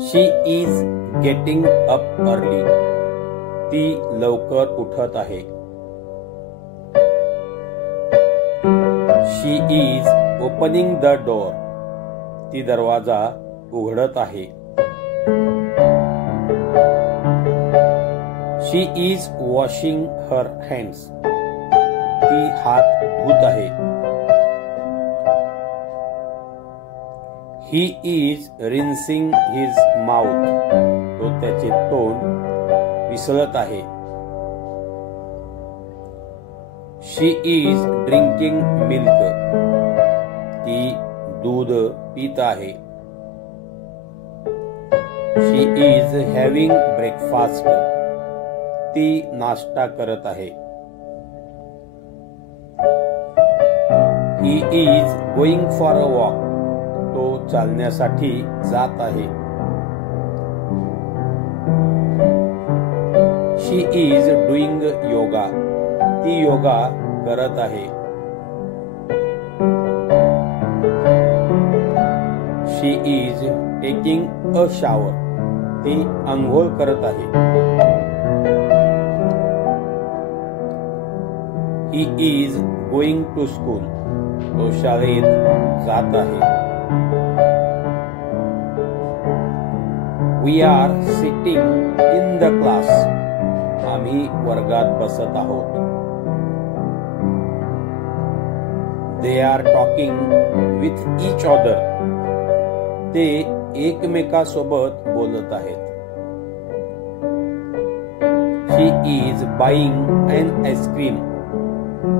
She is getting up early. ती लवकर उठत आहे. She is opening the door. ती दरवाजा उघडत आहे. She is washing her hands. ती हात धुत आहे. He is rinsing his mouth. तो त्याचे तोंड विसळत आहे. She is drinking milk. ती दूध पीत आहे. She is having breakfast. ती नाश्ता करत आहे. He is going for a walk. तो चालण्यासाठी जात आहे. She is doing yoga. ती योगा करत आहे. She is taking a shower. ती अंघोळ करत आहे. He is going to school. तो शाळेत जात आहे. We are sitting in the class. आम्ही वर्गात बसत आहोत. They are talking with each other. ते एकमेकांसोबत बोलत आहेत. She is buying an ice cream.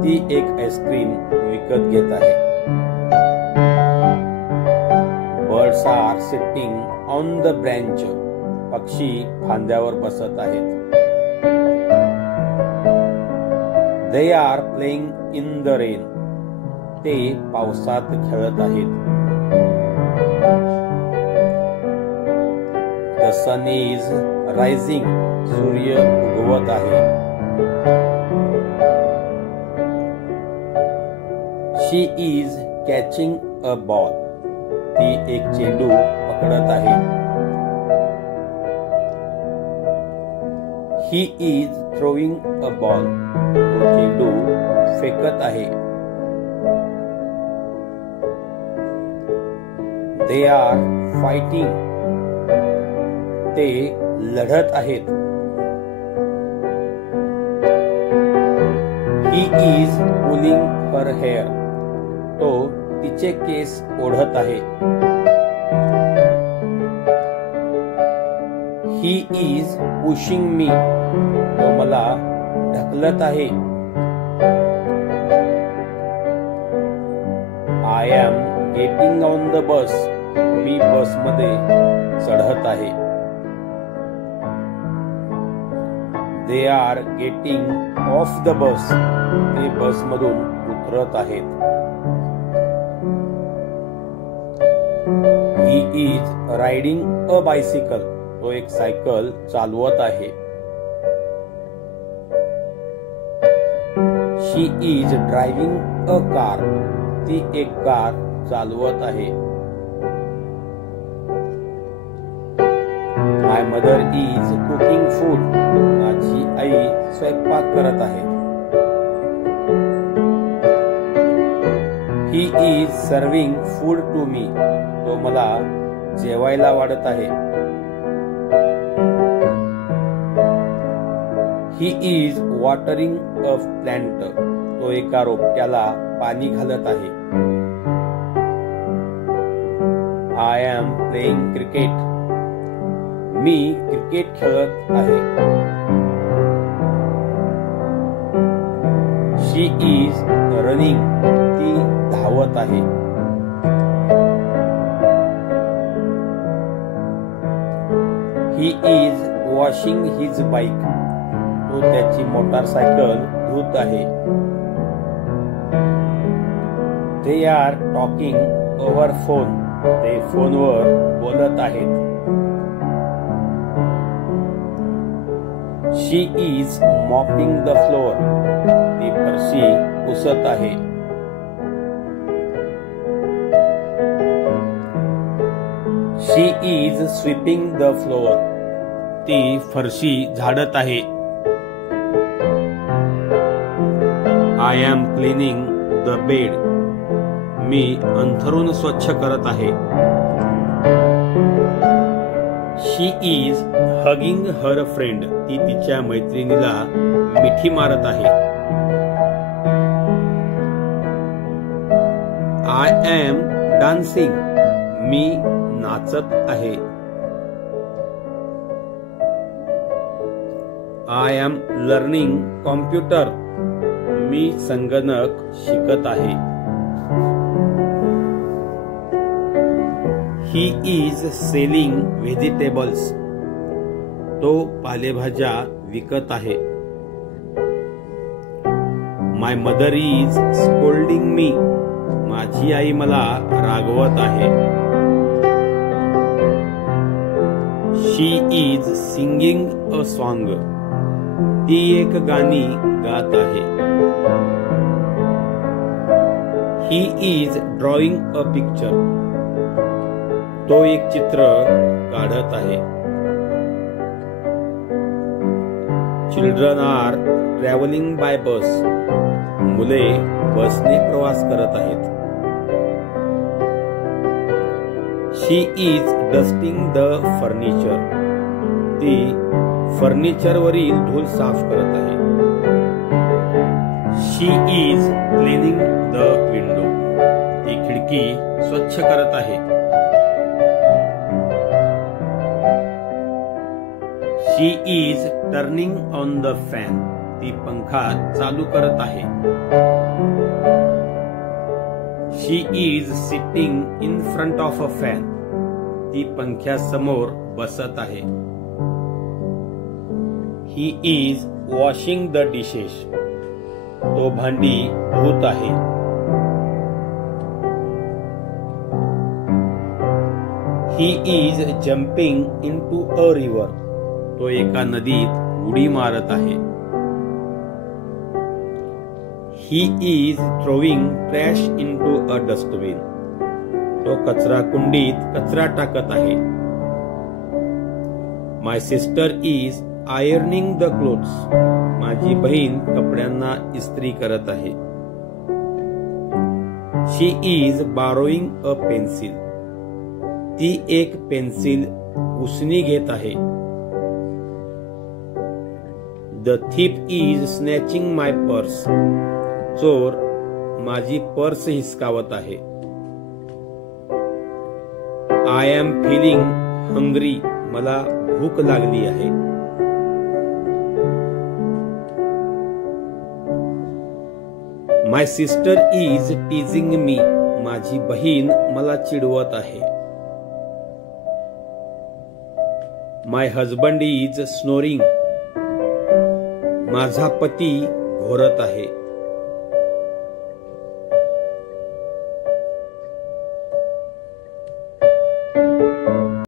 ती एक आईस्क्रीम विकत घेत आहे. Birds are sitting on the branch. पक्षी फांद्यावर बसत आहेत. They are playing in the rain. ते पावसात खेळत आहेत. The sun is rising. सूर्य उगवत आहे. She is catching a ball. ती एक चेंडू पकडत आहे. He is throwing a ball. तो चेंडू फेकत आहे. They are fighting. ते लढत आहेत. He is pulling her hair. तो तिचे केस ओढत आहे. He is pushing me. तो मला ढकलत आहे. I am getting on the bus. मी बसमध्ये चढत आहे. They are getting off the bus. ते बसमधून उतरत आहेत. He is riding a bicycle. तो एक सायकल चालवत आहे. She is driving a car. ती एक कार चालवत आहे. My mother is cooking food. माझी आई स्वयंपाक करत आहे. He is serving food to me. तो मला जेवायला वाढत आहे. He is watering a plant. तो एका रोपट्याला पाणी घालत आहे. I am playing cricket. मी क्रिकेट खेळत आहे. She is running. ती धावत आहे. He is washing his bike. तो त्याची मोटारसायकल धुत आहे. They are talking over phone. ते फोनवर बोलत आहेत. She is mopping the floor. ती फरशी पुसत आहे. She is sweeping the floor. ती फरशी झाडत आहे. I am cleaning the bed. मी अंथरूण स्वच्छ करत आहे. She is hugging her friend. ती तिच्या मैत्रिणीला मिठी मारत आहे. I M dancing. मी नाचत आहे. I am learning computer. मी संगणक शिकत आहे. He is selling vegetables. तो पालेभाज्या विकत आहे. My mother is scolding me. माझी आई मला रागवत आहे. She is singing a song. ती एक गाणी गात आहे. He is drawing a picture. तो एक चित्र काढत आहे. Children are travelling by bus. मुले बसने प्रवास करत आहेत. She is dusting the furniture. ती फर्निचरवरील धूळ साफ करत आहे. She is cleaning the window. ती खिडकी स्वच्छ करत आहे. She is turning on the fan. ती पंखा चालू करत आहे. She is sitting in front of a fan. ती पंख्यासमोर बसत आहे. He is washing the dishes. तो भांडी धुत आहे. He is jumping into a river. तो एका नदीत उडी मारत आहे. He is throwing trash into a dustbin. तो कचरा कुंडीत कचरा टाकत आहे. माय sister is ironing the clothes. माझी बहीण कपड्यांना इस्त्री करत आहे. She is बारोईंग a pencil. ती एक पेन्सिल उसनी घेत आहे. The thief is snatching my purse. चोर माझी पर्स हिसकावत आहे. I am feeling hungry. मला भूक लागली आहे. माय सिस्टर इज टीजिंग मी. माझी बहीण मला चिडवत आहे. माय हजबंड इज स्नोरिंग. माझा पती घोरत आहे.